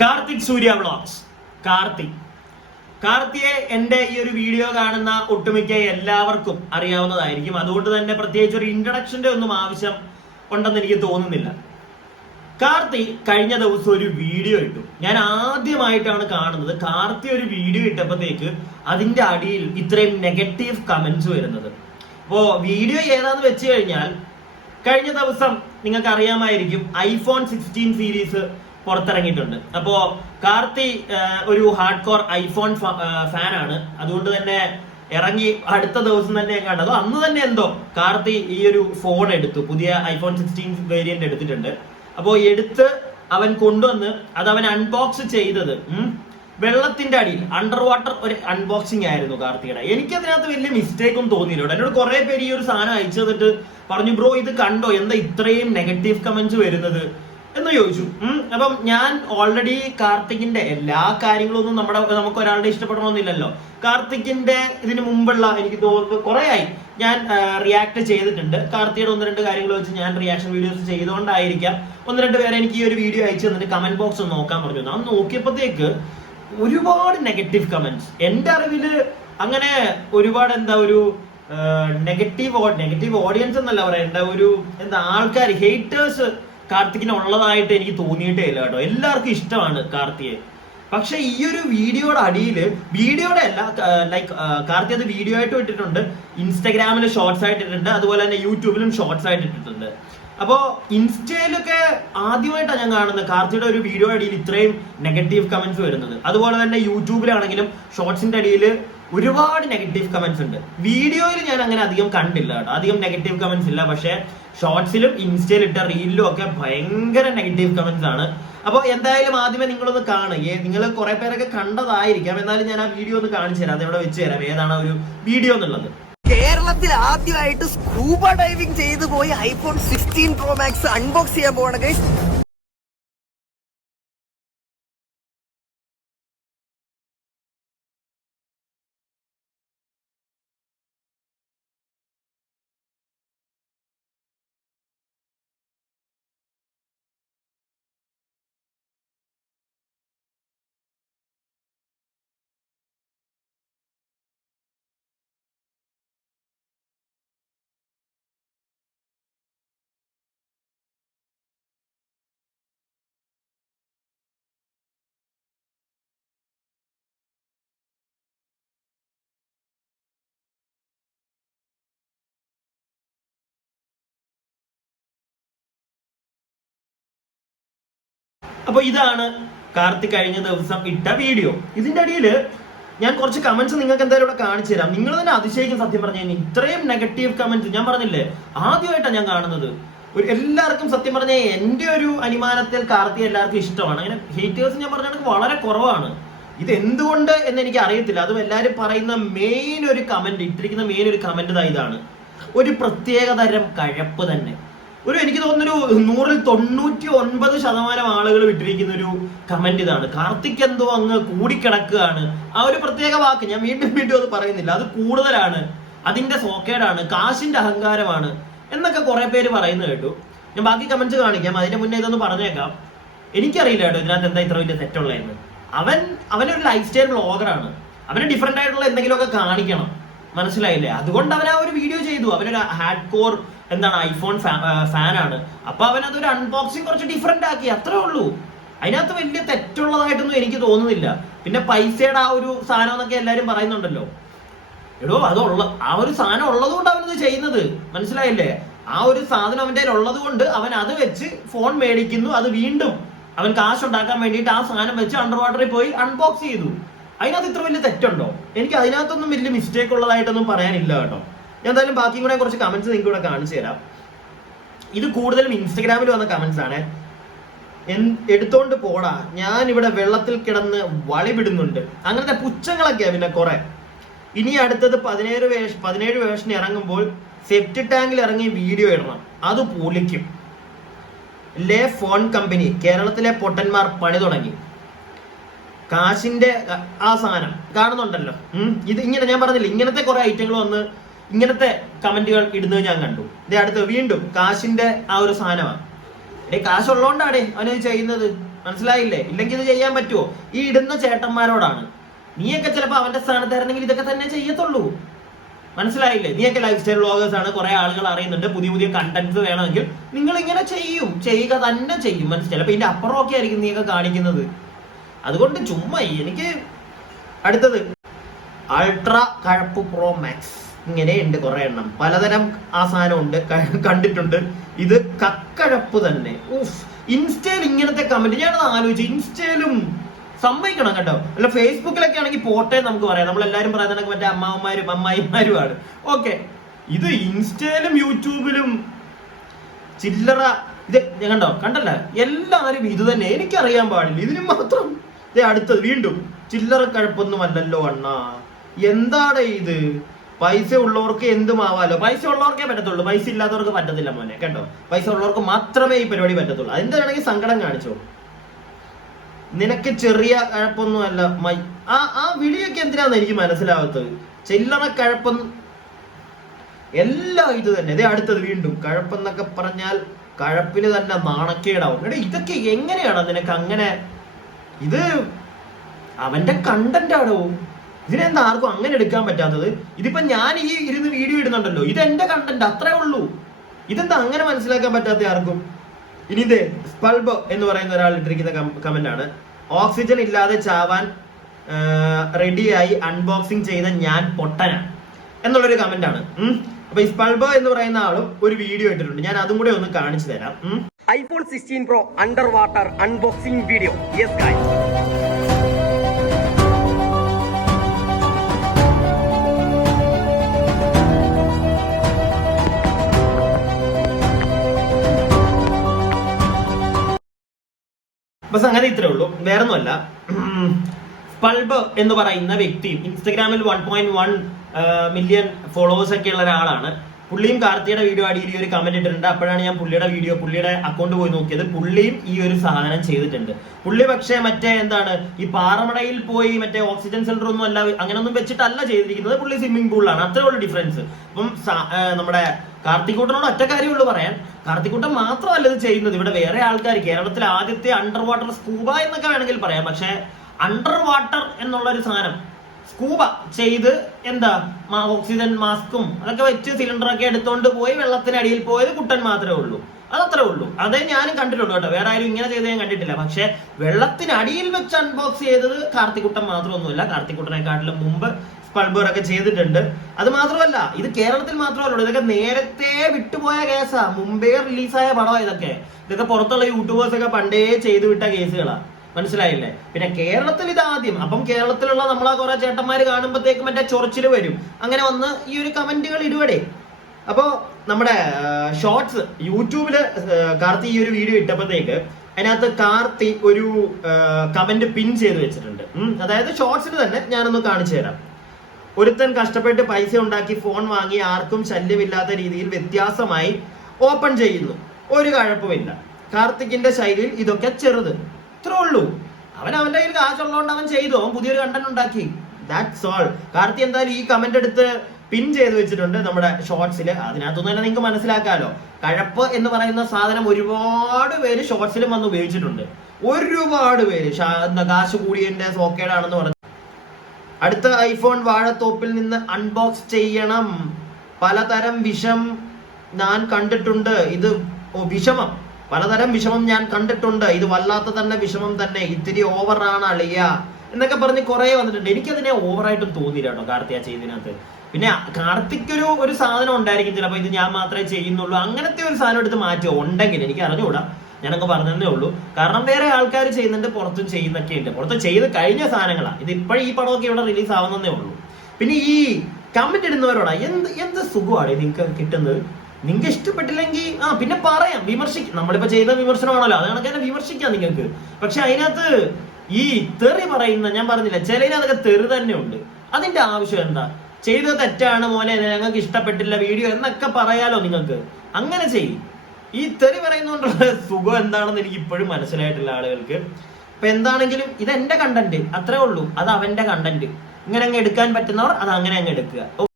കാർത്തിക് സൂര്യ vlogs. കാർത്തിയെ എന്റെ ഈ ഒരു വീഡിയോ കാണുന്ന ഒട്ടുമിക്ക എല്ലാവർക്കും അറിയാവുന്നതായിരിക്കും. അതുകൊണ്ട് തന്നെ പ്രത്യേകിച്ച് ഒരു ഇൻട്രഡക്ഷന്റെ ഒന്നും ആവശ്യം ഉണ്ടെന്ന് എനിക്ക് തോന്നുന്നില്ല. കാർത്തി കഴിഞ്ഞ ദിവസം ഒരു വീഡിയോ ഇട്ടു. ഞാൻ ആദ്യമായിട്ടാണ് കാണുന്നത് കാർത്തി ഒരു വീഡിയോ ഇട്ടപ്പോഴത്തേക്ക് അതിന്റെ അടിയിൽ ഇത്രയും നെഗറ്റീവ് കമന്റ്സ് വരുന്നത്. അപ്പോ വീഡിയോ ഏതാന്ന് വെച്ച് കഴിഞ്ഞാൽ, കഴിഞ്ഞ ദിവസം നിങ്ങൾക്ക് അറിയാമായിരിക്കും ഐഫോൺ 16 സീരീസ് പുറത്തിറങ്ങിയിട്ടുണ്ട്. അപ്പോ കാർത്തി ഒരു ഹാർഡ് കോർ ഐഫോൺ ഫാനാണ്. അതുകൊണ്ട് തന്നെ ഇറങ്ങി അടുത്ത ദിവസം തന്നെ കണ്ടത് അന്ന് തന്നെ എന്തോ കാർത്തി ഈ ഒരു ഫോൺ എടുത്തു, പുതിയ ഐഫോൺ 16 വേരിയന്റ് എടുത്തിട്ടുണ്ട്. അപ്പോ എടുത്ത് അവൻ കൊണ്ടുവന്ന് അത് അവൻ അൺബോക്സ് ചെയ്തത് വെള്ളത്തിന്റെ അടിയിൽ അണ്ടർ വാട്ടർ ഒരു അൺബോക്സിംഗ് ആയിരുന്നു കാർത്തിയുടെ. എനിക്കതിനകത്ത് വലിയ മിസ്റ്റേക്ക് ഒന്നും തോന്നിയില്ല. എന്നോട് കുറെ പേര് ഈ ഒരു സാധനം അയച്ചു തന്നിട്ട് പറഞ്ഞു, ബ്രോ ഇത് കണ്ടോ, എന്താ ഇത്രയും നെഗറ്റീവ് കമന്റ്സ് വരുന്നത് എന്ന് ചോദിച്ചു. അപ്പം ഞാൻ ഓൾറെഡി കാർത്തിക്കിന്റെ എല്ലാ കാര്യങ്ങളൊന്നും നമുക്ക് ഒരാളുടെ ഇഷ്ടപ്പെടണമെന്നില്ലല്ലോ. കാർത്തിക്കിന്റെ ഇതിന് മുമ്പുള്ള എനിക്ക് തോന്നുന്നു കുറെ ആയി ഞാൻ റിയാക്ട് ചെയ്തിട്ടുണ്ട്. കാർത്തിയുടെ ഒന്ന് രണ്ട് കാര്യങ്ങൾ വെച്ച് ഞാൻ റിയാക്ഷൻ വീഡിയോസ് ചെയ്തുകൊണ്ടായിരിക്കാം ഒന്ന് രണ്ട് പേരെ എനിക്ക് ഈ ഒരു വീഡിയോ അയച്ചു തന്നിട്ട് കമന്റ് ബോക്സ് ഒന്ന് നോക്കാൻ പറഞ്ഞു. ഞാൻ നോക്കിയപ്പോഴത്തേക്ക് ഒരുപാട് നെഗറ്റീവ് കമന്റ്സ്. എന്റെ അറിവില് അങ്ങനെ ഒരുപാട് ഒരു നെഗറ്റീവ് ഓഡിയൻസ് എന്നല്ല പറയണ്ട, ആൾക്കാർ ഹേറ്റേഴ്സ് കാർത്തിക്കിന് ഉള്ളതായിട്ട് എനിക്ക് തോന്നിയിട്ടേ ഇല്ല കേട്ടോ. എല്ലാവർക്കും ഇഷ്ടമാണ് കാർത്തിയെ. പക്ഷെ ഈ ഒരു വീഡിയോയുടെ അടിയിൽ, വീഡിയോയുടെ അല്ല, ലൈക്ക് കാർത്തി അത് വീഡിയോ ആയിട്ട് ഇട്ടിട്ടുണ്ട്, ഇൻസ്റ്റാഗ്രാമിൽ ഷോർട്സ് ആയിട്ട് ഇട്ടിട്ടുണ്ട്, അതുപോലെ തന്നെ യൂട്യൂബിലും ഷോർട്സ് ആയിട്ട് ഇട്ടിട്ടുണ്ട്. അപ്പോ ഇൻസ്റ്റയിലൊക്കെ ആദ്യമായിട്ടാണ് ഞാൻ കാണുന്നത് കാർത്തിയുടെ ഒരു വീഡിയോ അടിയിൽ ഇത്രയും നെഗറ്റീവ് കമന്റ്സ് വരുന്നത്. അതുപോലെ തന്നെ യൂട്യൂബിലാണെങ്കിലും ഷോർട്സിന്റെ അടിയിൽ ഒരുപാട് നെഗറ്റീവ് കമന്റ്സ് ഉണ്ട്. വീഡിയോയിൽ ഞാൻ അങ്ങനെ അധികം കണ്ടില്ല കേട്ടോ, അധികം നെഗറ്റീവ് കമന്റ്സ് ഇല്ല. പക്ഷെ ഷോർട്സിലും ഇൻസ്റ്റയിൽ ഇട്ട റീലിലും ഒക്കെ ഭയങ്കര നെഗറ്റീവ് കമന്റ്സ് ആണ്. അപ്പൊ എന്തായാലും ആദ്യമേ നിങ്ങളൊന്ന് കാണുക. നിങ്ങൾ കുറെ പേരൊക്കെ കണ്ടതായിരിക്കാം, എന്നാലും ഞാൻ ആ വീഡിയോ ഒന്ന് കാണിച്ചു തരാം. അതെവിടെ വെച്ച് തരാം ഏതാണ് ഒരു വീഡിയോ എന്നുള്ളത്. കേരളത്തിൽ ആദ്യമായിട്ട് സ്കൂബ ഡൈവിംഗ് ചെയ്തു പോയി ഐഫോൺ 16 Pro Max അൺബോക്സ് ചെയ്യാൻ പോവാണ് ഗൈസ്. അപ്പൊ ഇതാണ് കാർത്തിക് കഴിഞ്ഞ ദിവസം ഇട്ട വീഡിയോ. ഇതിന്റെ അടിയിൽ ഞാൻ കുറച്ച് കമന്റ്സ് നിങ്ങൾക്ക് എന്തായാലും ഇവിടെ കാണിച്ചു തരാം. നിങ്ങൾ തന്നെ അതിശയിക്കും സത്യം പറഞ്ഞു കഴിഞ്ഞാൽ ഇത്രയും നെഗറ്റീവ് കമന്റ്സ്. ഞാൻ പറഞ്ഞില്ലേ ആദ്യമായിട്ടാണ് ഞാൻ കാണുന്നത്. എല്ലാവർക്കും സത്യം പറഞ്ഞാൽ എന്റെ ഒരു അനുമാനത്തിൽ കാർത്തി എല്ലാവർക്കും ഇഷ്ടമാണ്. അങ്ങനെ ഹേറ്റേഴ്സ് ഞാൻ പറഞ്ഞ വളരെ കുറവാണ്. ഇത് എന്തുകൊണ്ട് എന്ന് എനിക്ക് അറിയത്തില്ല. അതും എല്ലാവരും പറയുന്ന മെയിൻ ഒരു കമന്റ് ഇതാണ്, ഒരു പ്രത്യേക തരം കഴപ്പ് തന്നെ. എനിക്ക് തോന്നുന്നൊരു 100ൽ 99% ആളുകൾ വിട്ടിരിക്കുന്ന ഒരു കമന്റ് ഇതാണ്. കാർത്തിക് എന്തോ അങ്ങ് കൂടിക്കിടക്കുകയാണ്. ആ ഒരു പ്രത്യേക വാക്ക് ഞാൻ വീണ്ടും അത് പറയുന്നില്ല. അത് കൂടുതലാണ്, അതിന്റെ സോക്കേടാണ്, കാശിന്റെ അഹങ്കാരമാണ് എന്നൊക്കെ കുറെ പേര് പറയുന്നത് കേട്ടു. ഞാൻ ബാക്കി കമന്റ്സ് കാണിക്കാം. അതിന്റെ മുന്നേ ഇതൊന്ന് പറഞ്ഞേക്കാം. എനിക്കറിയില്ല കേട്ടോ ഇതിനകത്ത് എന്താ ഇത്ര വലിയ തെറ്റുള്ളതെന്ന്. അവനൊരു ലൈഫ് സ്റ്റൈൽ വ്ളോഗറാണ്. അവന് ഡിഫറെന്റ് ആയിട്ടുള്ള എന്തെങ്കിലുമൊക്കെ കാണിക്കണം, മനസ്സിലായില്ലേ? അതുകൊണ്ട് അവൻ ആ ഒരു വീഡിയോ ചെയ്തു. അവനൊരു ഹാർഡ് കോർ ഐഫോൺ ഫാനാണ്. അപ്പൊ അവനതൊരു അൺബോക്സിങ് കുറച്ച് ഡിഫറെന്റ് ആക്കി, അത്രേ ഉള്ളൂ. അതിനകത്ത് വലിയ തെറ്റുള്ളതായിട്ടൊന്നും എനിക്ക് തോന്നുന്നില്ല. പിന്നെ പൈസയുടെ ആ ഒരു സാധനം എന്നൊക്കെ എല്ലാരും പറയുന്നുണ്ടല്ലോ. എടോ ആ ഒരു സാധനം ഉള്ളത് കൊണ്ട് അവനത് ചെയ്യുന്നത്, മനസ്സിലായില്ലേ? ആ ഒരു സാധനം അവന്റെ കയ്യിൽ ഉള്ളത് കൊണ്ട് അവൻ അത് വെച്ച് ഫോൺ മേടിക്കുന്നു. അത് വീണ്ടും അവൻ കാശ് ഉണ്ടാക്കാൻ വേണ്ടിയിട്ട് ആ സാധനം വെച്ച് അണ്ടർ വാട്ടറിൽ പോയി അൺബോക്സ് ചെയ്തു. അതിനകത്ത് ഇത്ര വലിയ തെറ്റുണ്ടോ? എനിക്ക് അതിനകത്തൊന്നും വലിയ മിസ്റ്റേക്ക് ഉള്ളതായിട്ടൊന്നും പറയാനില്ല കേട്ടോ. ഞാൻ എന്തായാലും ബാക്കി കൂടെ കുറച്ച് കമന്റ്സ് നിങ്ങൾക്ക് ഇവിടെ കാണിച്ചു തരാം. ഇത് കൂടുതലും ഇൻസ്റ്റഗ്രാമിൽ വന്ന കമന്റ്സ് ആണ്. എടുത്തോണ്ട് പോടാ, ഞാൻ ഇവിടെ വെള്ളത്തിൽ കിടന്ന് വളിവിടുന്നുണ്ട്, അങ്ങനത്തെ പുച്ഛങ്ങളൊക്കെയാ. പിന്നെ കുറെ ഇനി അടുത്തത് 17 വേർഷൻ ഇറങ്ങുമ്പോൾ സെപ്റ്റി ടാങ്കിൽ ഇറങ്ങി വീഡിയോ ഇടണം, അത് പൊളിക്കും. ലേ ഫോൺ കമ്പനി കേരളത്തിലെ പൊട്ടന്മാർ പണി തുടങ്ങി. കാശിന്റെ ആ സാധനം കാണുന്നുണ്ടല്ലോ. ഇത് ഇങ്ങനെ ഞാൻ പറഞ്ഞില്ല, ഇങ്ങനത്തെ കുറെ ഐറ്റങ്ങൾ വന്ന് ഇങ്ങനത്തെ കമന്റുകൾ ഇടുന്നത് ഞാൻ കണ്ടു. ഇത് അടുത്ത് വീണ്ടും കാശിന്റെ ആ ഒരു സാധനമാണ്. കാശുള്ളതുകൊണ്ടാണ് അവനത് ചെയ്യുന്നത്. മനസ്സിലായില്ലേ? ഇല്ലെങ്കിൽ ഇത് ചെയ്യാൻ പറ്റുമോ? ഈ ഇടുന്ന ചേട്ടന്മാരോടാണ്. നീയൊക്കെ ചിലപ്പോ അവന്റെ സ്ഥാനത്തായിരുന്നെങ്കിൽ ഇതൊക്കെ തന്നെ ചെയ്യത്തുള്ളൂ. മനസ്സിലായില്ലേ? നീയൊക്കെ ലൈഫ് സ്റ്റൈൽ വ്ളോഗേഴ്സ് ആണ്, കുറെ ആളുകൾ അറിയുന്നുണ്ട്, പുതിയ പുതിയ കണ്ടന്റ്സ് വേണമെങ്കിൽ നിങ്ങൾ ഇങ്ങനെ ചെയ്യുക തന്നെ ചെയ്യും. മനസ്സിലായി? ചിലപ്പോ ഇതിന്റെ അപ്പുറമൊക്കെ ആയിരിക്കും നീയൊക്കെ കാണിക്കുന്നത്. അതുകൊണ്ട് ചുമ്മാ എനിക്ക് അടുത്തത് അൾട്രാ കഴപ്പ് പ്രോ മാക്സ് ഇങ്ങനെയുണ്ട് കുറെ എണ്ണം, പലതരം ആ സാധനം ഉണ്ട്, കണ്ടിട്ടുണ്ട്. ഇത് കക്കഴപ്പ് തന്നെ. ഇൻസ്റ്റയിൽ ഇങ്ങനത്തെ കമന്റ് ഞാനത് ആലോചിച്ചു. ഇൻസ്റ്റയിലും സമ്മതിക്കണം കേട്ടോ. അല്ല ഫേസ്ബുക്കിലൊക്കെ ആണെങ്കിൽ പോട്ടെ നമുക്ക് പറയാം, നമ്മളെല്ലാരും പറയുന്നത് മറ്റേ അമ്മാവന്മാരും അമ്മായിമാരുമാണ്. ഓക്കെ, ഇത് ഇൻസ്റ്റയിലും യൂട്യൂബിലും ചില്ലറ ഇത് കണ്ടല്ല, എല്ലാവരും ഇത് തന്നെ. എനിക്കറിയാൻ പാടില്ല ഇതിന് മാത്രം. അടുത്തത് വീണ്ടും ചില്ലറ കഴപ്പൊന്നും അല്ലല്ലോ അണ്ണാ, എന്താണ് ഇത്? പൈസ ഉള്ളവർക്ക് എന്തും ആവാലോ. പൈസ ഉള്ളവർക്കേ പറ്റത്തുള്ളൂ, പൈസ ഇല്ലാത്തവർക്ക് പറ്റത്തില്ല മോനെ കേട്ടോ. പൈസ ഉള്ളവർക്ക് മാത്രമേ ഈ പരിപാടി പറ്റത്തുള്ളൂ. അതിന്റെ ആണെങ്കിൽ സങ്കടം കാണിച്ചോ. നിനക്ക് ചെറിയ കഴപ്പൊന്നും അല്ല ആ വിളിയൊക്കെ എന്തിനാന്ന് എനിക്ക് മനസ്സിലാവാത്തത്. ചില്ലറ കഴപ്പൊന്നും എല്ലാം ഇത് തന്നെ. അടുത്തത് വീണ്ടും കഴപ്പെന്നൊക്കെ പറഞ്ഞാൽ കഴപ്പിന് തന്നെ നാണക്കേടാവും. എടാ ഇതൊക്കെ എങ്ങനെയാണോ നിനക്ക് അങ്ങനെ? ഇത് അവന്റെ കണ്ടന്റ് ആണോ? ഇതിനെന്താ ആർക്കും അങ്ങനെ എടുക്കാൻ പറ്റാത്തത്? ഇതിപ്പോ ഞാൻ ഈ ഇരുന്ന് വീഡിയോ ഇടുന്നുണ്ടല്ലോ, ഇത് എന്റെ കണ്ടന്റ്, അത്രേ ഉള്ളൂ. ഇതെന്താ അങ്ങനെ മനസ്സിലാക്കാൻ പറ്റാത്ത ആർക്കും? ഇനി ഇത് സ്പൾബ് എന്ന് പറയുന്ന ഒരാൾ ഇട്ടിരിക്കുന്ന കമന്റ് ആണ്. ഓക്സിജൻ ഇല്ലാതെ ചാവാൻ റെഡിയായി അൺബോക്സിങ് ചെയ്ത ഞാൻ പൊട്ടനാണ് എന്നുള്ളൊരു കമന്റ് ആണ്. അപ്പൊ ഈ സ്പൾബ് എന്ന് പറയുന്ന ആളും ഒരു വീഡിയോ ഇട്ടിട്ടുണ്ട്. ഞാൻ അതും കൂടെ ഒന്ന് കാണിച്ചു തരാം. iPhone 16 Pro under water unboxing video. Yes guys, അപ്പൊ സംഗതി ഇത്രേ ഉള്ളൂ, വേറൊന്നുമല്ല. സ്പൾബ് എന്ന് പറയുന്ന വ്യക്തി ഇൻസ്റ്റഗ്രാമിൽ 1.1 മില്യൺ ഫോളോവേഴ്സ് ഒക്കെ ഉള്ള ഒരാളാണ്. പുള്ളിയും കാർത്തിയുടെ വീഡിയോ അടിയിൽ ഈ ഒരു കമന്റ് ഇട്ടിട്ടുണ്ട്. അപ്പോഴാണ് ഞാൻ പുള്ളിയുടെ അക്കൗണ്ട് പോയി നോക്കിയത്. പുള്ളിയും ഈ ഒരു സാധനം ചെയ്തിട്ടുണ്ട്. പുള്ളി പക്ഷേ മറ്റേ ഈ പാറമടയിൽ പോയി മറ്റേ ഓക്സിജൻ സിലിണ്ടർ ഒന്നും അല്ല, അങ്ങനൊന്നും വെച്ചിട്ടല്ല ചെയ്തിരിക്കുന്നത്. പുള്ളി സ്വിമ്മിംഗ് പൂളിലാണ്. അത്രേ ഉള്ളൂ ഡിഫറൻസ്. അപ്പം നമ്മുടെ കാർത്തിക്കൂട്ടനോട് ഒറ്റ കാര്യമുള്ളൂ പറയാൻ. കാർത്തിക്കൂട്ടൻ മാത്രമല്ല ഇത് ചെയ്യുന്നത്, ഇവിടെ വേറെ ആൾക്കാർ. കേരളത്തിലെ ആദ്യത്തെ അണ്ടർ വാട്ടർ സ്കൂബ എന്നൊക്കെ വേണമെങ്കിൽ പറയാം. പക്ഷെ അണ്ടർ വാട്ടർ എന്നുള്ള ഒരു സാധനം സ്കൂബ ചെയ്ത് ഓക്സിജൻ മാസ്കും അതൊക്കെ വെച്ച് സിലിണ്ടറൊക്കെ എടുത്തോണ്ട് പോയി വെള്ളത്തിനടിയിൽ പോയത് കുട്ടൻ മാത്രമേ ഉള്ളൂ. അതത്രേ ഉള്ളൂ. അതേ ഞാനും കണ്ടിട്ടുണ്ട് കേട്ടോ, വേറെ ആരും ഇങ്ങനെ ചെയ്ത് ഞാൻ കണ്ടിട്ടില്ല. പക്ഷെ വെള്ളത്തിനടിയിൽ വെച്ച് അൺബോക്സ് ചെയ്തത് കാർത്തിക്കുട്ടൻ മാത്രമൊന്നുമില്ല. കാർത്തിക്കുട്ടനെക്കാട്ടിലും മുമ്പ് സ്പൾബറൊക്കെ ചെയ്തിട്ടുണ്ട്. അത് മാത്രമല്ല, ഇത് കേരളത്തിൽ മാത്രമല്ല, ഇതൊക്കെ നേരത്തെ വിട്ടുപോയ കേസാ. മുമ്പേ റിലീസായ പടമാണ് ഇതൊക്കെ പുറത്തുള്ള യൂട്യൂബേഴ്സ് ഒക്കെ പണ്ടേ ചെയ്തു വിട്ട കേസുകളാ. മനസ്സിലായില്ലേ? പിന്നെ കേരളത്തിൽ ഇത് ആദ്യം. അപ്പം കേരളത്തിലുള്ള നമ്മളെ കുറെ ചേട്ടന്മാര് കാണുമ്പോഴത്തേക്കും മറ്റേ ചൊറിച്ചില് വരും. അങ്ങനെ വന്ന് ഈ ഒരു കമന്റുകൾ ഇടുവടേ. അപ്പോ നമ്മുടെ ഷോർട്സ് യൂട്യൂബില് കാർത്തി ഈ ഒരു വീഡിയോ ഇട്ടപ്പോഴത്തേക്ക് അതിനകത്ത് കാർത്തി ഒരു കമന്റ് പിൻ ചെയ്ത് വെച്ചിട്ടുണ്ട്. അതായത് ഷോർട്സിൽ തന്നെ ഞാനൊന്ന് കാണിച്ചു തരാം. ഒരുത്തൻ കഷ്ടപ്പെട്ട് പൈസ ഉണ്ടാക്കി ഫോൺ വാങ്ങി ആർക്കും ശല്യമില്ലാത്ത രീതിയിൽ വ്യത്യാസമായി ഓപ്പൺ ചെയ്യുന്നു, ഒരു കുഴപ്പമില്ല. കാർത്തിക്കിന്റെ ശൈലിയിൽ ഇതൊക്കെ ചെറുത്, ഇത്രേ ഉള്ളൂ. അവന്റെ കയ്യിൽ കാശുള്ളതുകൊണ്ട് അവൻ ചെയ്തു, അവൻ പുതിയൊരു കണ്ടന്റ് ഉണ്ടാക്കി. That's all. കാർത്തി എന്തായാലും ഈ കമന്റ് എടുത്ത് പിൻ ചെയ്ത് വെച്ചിട്ടുണ്ട് നമ്മുടെ ഷോർട്സിൽ. അതിനകത്തൊന്നും തന്നെ നിങ്ങൾക്ക് മനസ്സിലാക്കാലോ. കഴപ്പ് എന്ന് പറയുന്ന സാധനം ഒരുപാട് പേര് ഷോർട്സിലും വന്ന് ഉപയോഗിച്ചിട്ടുണ്ട്. ഒരുപാട് പേര് കാശ് കൂടിയതിന്റെ സോക്കേടാണെന്ന് പറഞ്ഞു. അടുത്ത ഐഫോൺ വാഴത്തോപ്പിൽ നിന്ന് അൺബോക്സ് ചെയ്യണം. പലതരം വിഷം ഞാൻ കണ്ടിട്ടുണ്ട്. ഇത് വിഷമം, പലതരം വിഷമം ഞാൻ കണ്ടിട്ടുണ്ട്. ഇത് വല്ലാത്ത തന്നെ വിഷമം തന്നെ, ഇത്തിരി ഓവറാണ് അളിയ എന്നൊക്കെ പറഞ്ഞ് കുറെ വന്നിട്ടുണ്ട്. എനിക്കതിനെ ഓവറായിട്ടും തോന്നിയില്ല കേട്ടോ കാർത്തിക ചെയ്തതിനകത്ത്. പിന്നെ കാർത്തിക്കൊരു ഒരു സാധനം ഉണ്ടായിരിക്കും ചിലപ്പോൾ, ഇത് ഞാൻ മാത്രമേ ചെയ്യുന്നുള്ളൂ അങ്ങനത്തെ ഒരു സാധനം എടുത്ത് മാറ്റുക ഉണ്ടെങ്കിൽ എനിക്ക് അറിഞ്ഞുകൂടാ. ഞാനൊക്കെ പറഞ്ഞതേ ഉള്ളൂ. കാരണം വേറെ ആൾക്കാർ ചെയ്യുന്നുണ്ട്, പുറത്തും ചെയ്യുന്നൊക്കെ ഉണ്ട്. പുറത്ത് ചെയ്ത് കഴിഞ്ഞ സാധനങ്ങളാണ് ഇത്. ഇപ്പോഴും ഈ പടമൊക്കെ ഇവിടെ റിലീസ് ആവുന്നതേ ഉള്ളൂ. പിന്നെ ഈ കമന്റ് ഇടുന്നവരോടാ എന്ത് സുഖമാണ് നിങ്ങൾക്ക് കിട്ടുന്നത്. നിങ്ങൾക്ക് ഇഷ്ടപ്പെട്ടില്ലെങ്കിൽ പിന്നെ പറയാം, വിമർശിക്കാം. നമ്മളിപ്പോ ചെയ്ത വിമർശനമാണല്ലോ, അത് കണക്കെ വിമർശിക്കാം നിങ്ങൾക്ക്. പക്ഷെ അതിനകത്ത് ഈ തെറി പറയുന്ന, ഞാൻ പറഞ്ഞില്ല ചിലതിനകത്തൊക്കെ തെറി തന്നെ ഉണ്ട്. അതിന്റെ ആവശ്യം എന്താ? ചെയ്തത് തെറ്റാണ് മോനെ, ഞങ്ങൾക്ക് ഇഷ്ടപ്പെട്ടില്ല വീഡിയോ എന്നൊക്കെ പറയാലോ നിങ്ങൾക്ക്. അങ്ങനെ ചെയ്യും. ഈ തെറി പറയുന്നതുകൊണ്ടുള്ള സുഖം എന്താണെന്ന് എനിക്ക് ഇപ്പോഴും മനസ്സിലായിട്ടില്ല ആളുകൾക്ക്. ഇപ്പൊ എന്താണെങ്കിലും ഇത് എന്റെ കണ്ടന്റ്, അത്രേ ഉള്ളൂ. അത് അവന്റെ കണ്ടന്റ്. ഇങ്ങനെ അങ്ങ് എടുക്കാൻ പറ്റുന്നവർ അത് അങ്ങനെ അങ്ങ് എടുക്കുക.